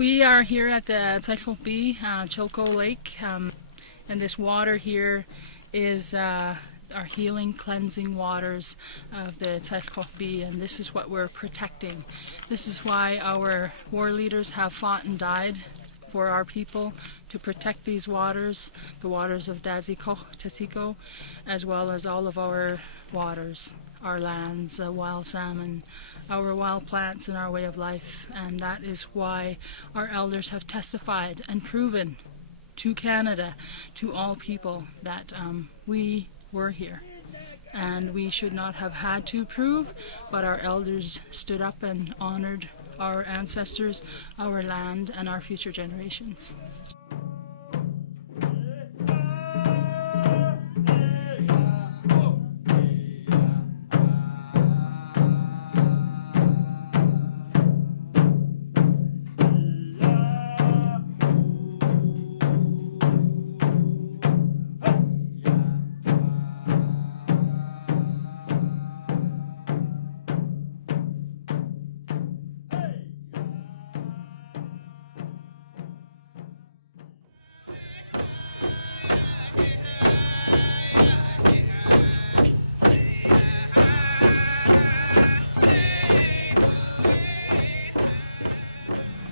We are here at the Taitlekot'in, Chilko Lake, and this water here is our healing, cleansing waters of the Taitlekot'in, and this is what we're protecting. This is why our war leaders have fought and died for our people, to protect these waters, the waters of Tasiko, as well as all of our waters, our lands, wild salmon, our wild plants, and our way of life. And that is why our elders have testified and proven to Canada, to all people, that we were here. And we should not have had to prove, but our elders stood up and honored our ancestors, our land, and our future generations.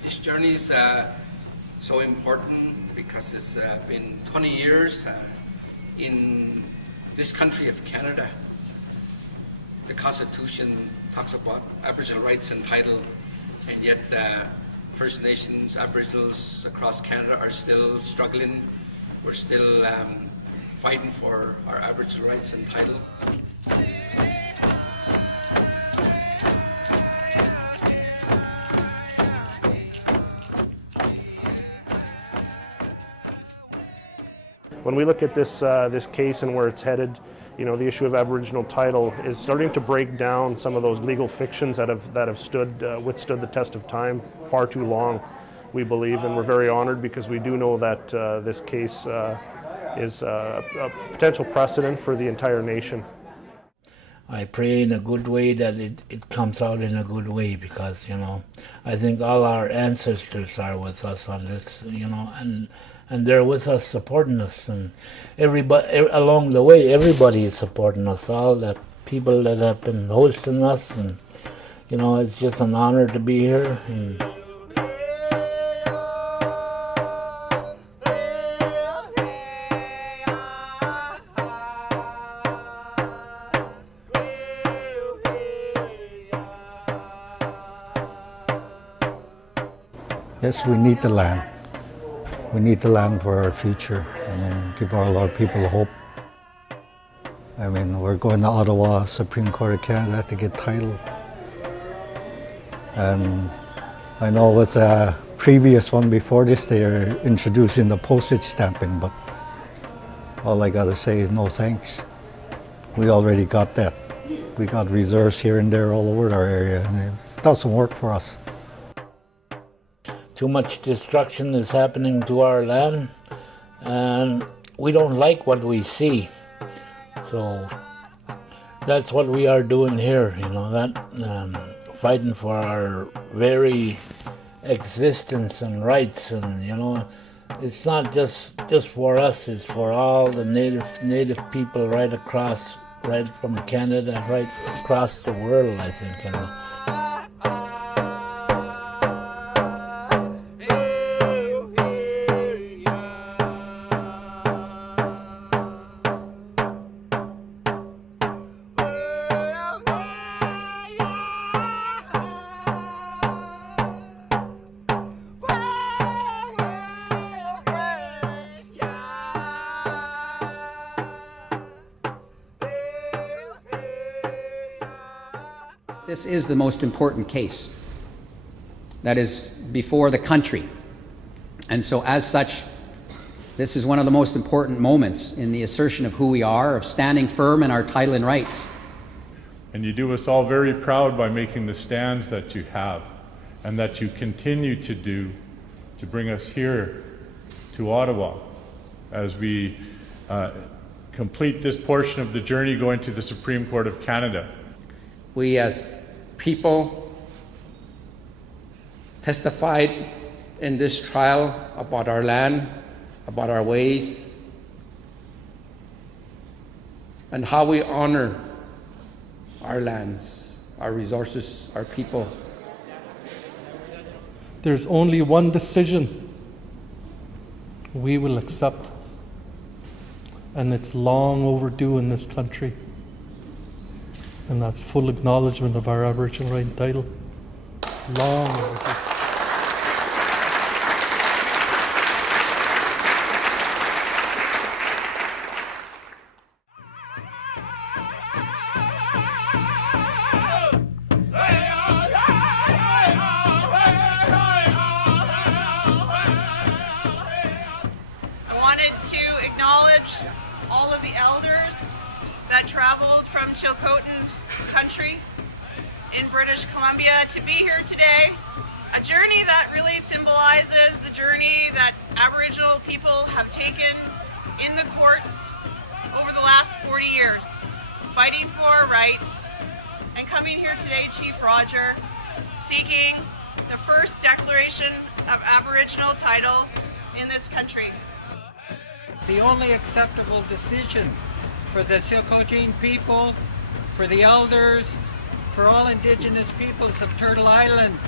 This journey is so important because it's been 20 years in this country of Canada. The Constitution talks about Aboriginal rights and title, and yet First Nations, Aboriginals across Canada are still struggling. We're still fighting for our Aboriginal rights and title. When we look at this case and where it's headed, you know, the issue of Aboriginal title is starting to break down some of those legal fictions that have withstood the test of time far too long, we believe, and we're very honored because we do know that this case is a potential precedent for the entire nation. I pray in a good way that it comes out in a good way, because, you know, I think all our ancestors are with us on this, you know, and they're with us, supporting us, and everybody along the way, everybody is supporting us, all the people that have been hosting us, and, you know, it's just an honor to be here. And yes, we need the land. We need the land for our future and give all our people hope. I mean, we're going to Ottawa, Supreme Court of Canada to get title. And I know with the previous one before this, they are introducing the postage stamping, but all I gotta say is no thanks. We already got that. We got reserves here and there all over our area, and it doesn't work for us. too much destruction is happening to our land, and we don't like what we see. So that's what we are doing here, you know, that fighting for our very existence and rights, and, you know, it's not just for us, it's for all the native people right from Canada, right across the world, I think, you know. This is the most important case that is before the country. And so as such, this is one of the most important moments in the assertion of who we are, of standing firm in our title and rights. And you do us all very proud by making the stands that you have and that you continue to do to bring us here to Ottawa as we complete this portion of the journey going to the Supreme Court of Canada. We as people testified in this trial about our land, about our ways, and how we honor our lands, our resources, our people. There's only one decision we will accept, and it's long overdue in this country, and that's full acknowledgement of our Aboriginal right and title. Long overdue. All of the elders that traveled from Chilcotin country in British Columbia to be here today. A journey that really symbolizes the journey that Aboriginal people have taken in the courts over the last 40 years, fighting for rights, and coming here today, Chief Roger, seeking the first declaration of Aboriginal title in this country. The only acceptable decision for the Chilcotin people, for the elders, for all Indigenous peoples of Turtle Island,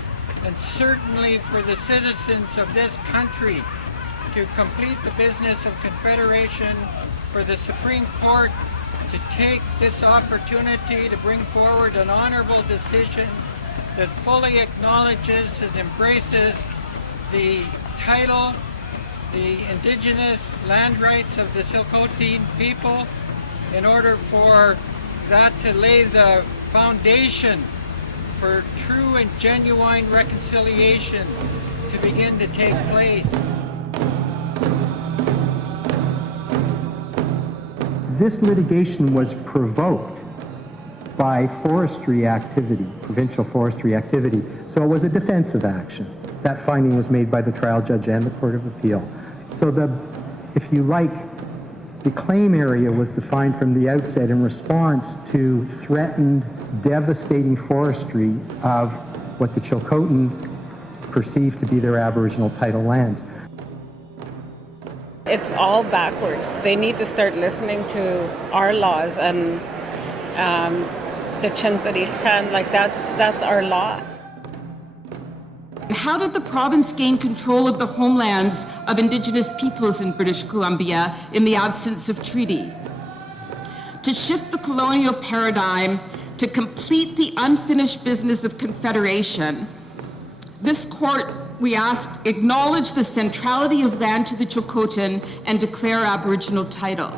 and certainly for the citizens of this country to complete the business of Confederation, for the Supreme Court to take this opportunity to bring forward an honorable decision that fully acknowledges and embraces the title, the Indigenous land rights of the Chilcotin people, in order for that to lay the foundation for true and genuine reconciliation to begin to take place. This litigation was provoked by forestry activity, provincial forestry activity, so it was a defensive action. That finding was made by the trial judge and the Court of Appeal. So if you like, the claim area was defined from the outset in response to threatened, devastating forestry of what the Chilcotin perceived to be their Aboriginal title lands. It's all backwards. They need to start listening to our laws and the Chinsadilkan, like that's our law. How did the province gain control of the homelands of Indigenous peoples in British Columbia in the absence of treaty? To shift the colonial paradigm, to complete the unfinished business of Confederation, this court, we ask, acknowledge the centrality of land to the Chilcotin and declare Aboriginal title.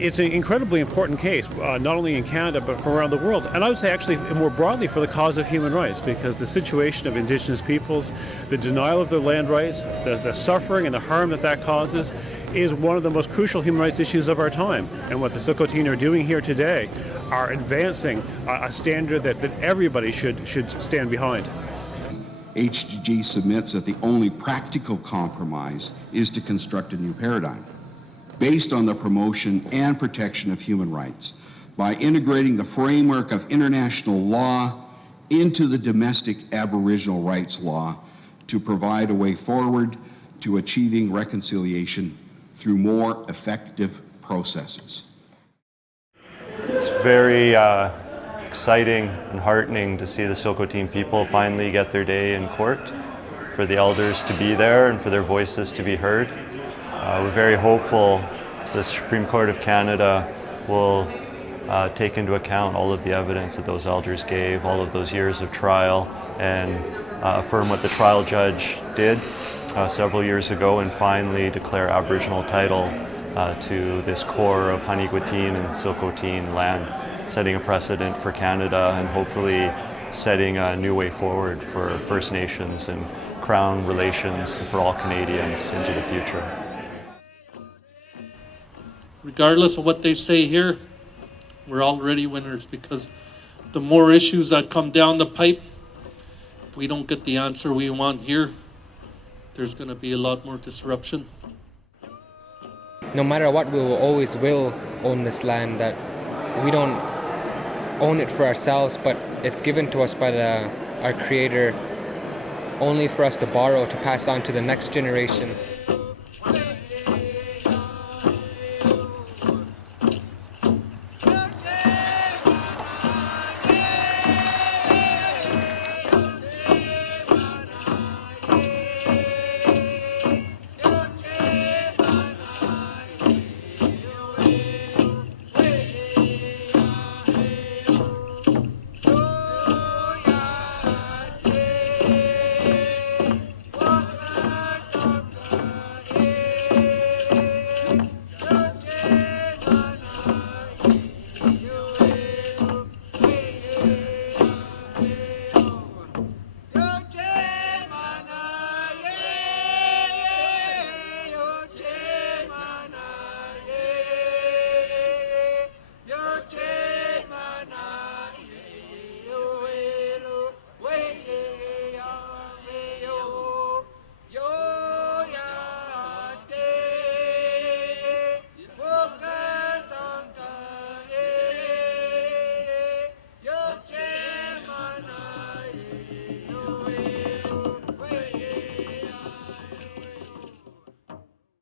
It's an incredibly important case, not only in Canada, but from around the world. And I would say actually more broadly for the cause of human rights, because the situation of Indigenous peoples, the denial of their land rights, the suffering and the harm that causes is one of the most crucial human rights issues of our time. And what the Chilcotin are doing here today are advancing a standard that everybody should stand behind. HGG submits that the only practical compromise is to construct a new paradigm based on the promotion and protection of human rights by integrating the framework of international law into the domestic Aboriginal rights law to provide a way forward to achieving reconciliation through more effective processes. It's very exciting and heartening to see the Chilcotin people finally get their day in court, for the elders to be there and for their voices to be heard. We're very hopeful the Supreme Court of Canada will take into account all of the evidence that those elders gave, all of those years of trial, and affirm what the trial judge did several years ago and finally declare Aboriginal title to this core of ilhqot'in and Chilcotin land, setting a precedent for Canada and hopefully setting a new way forward for First Nations and Crown relations for all Canadians into the future. Regardless of what they say here, we're already winners, because the more issues that come down the pipe, if we don't get the answer we want here, there's going to be a lot more disruption. No matter what, we always will own this land. That we don't own it for ourselves, but it's given to us by our Creator, only for us to borrow to pass on to the next generation.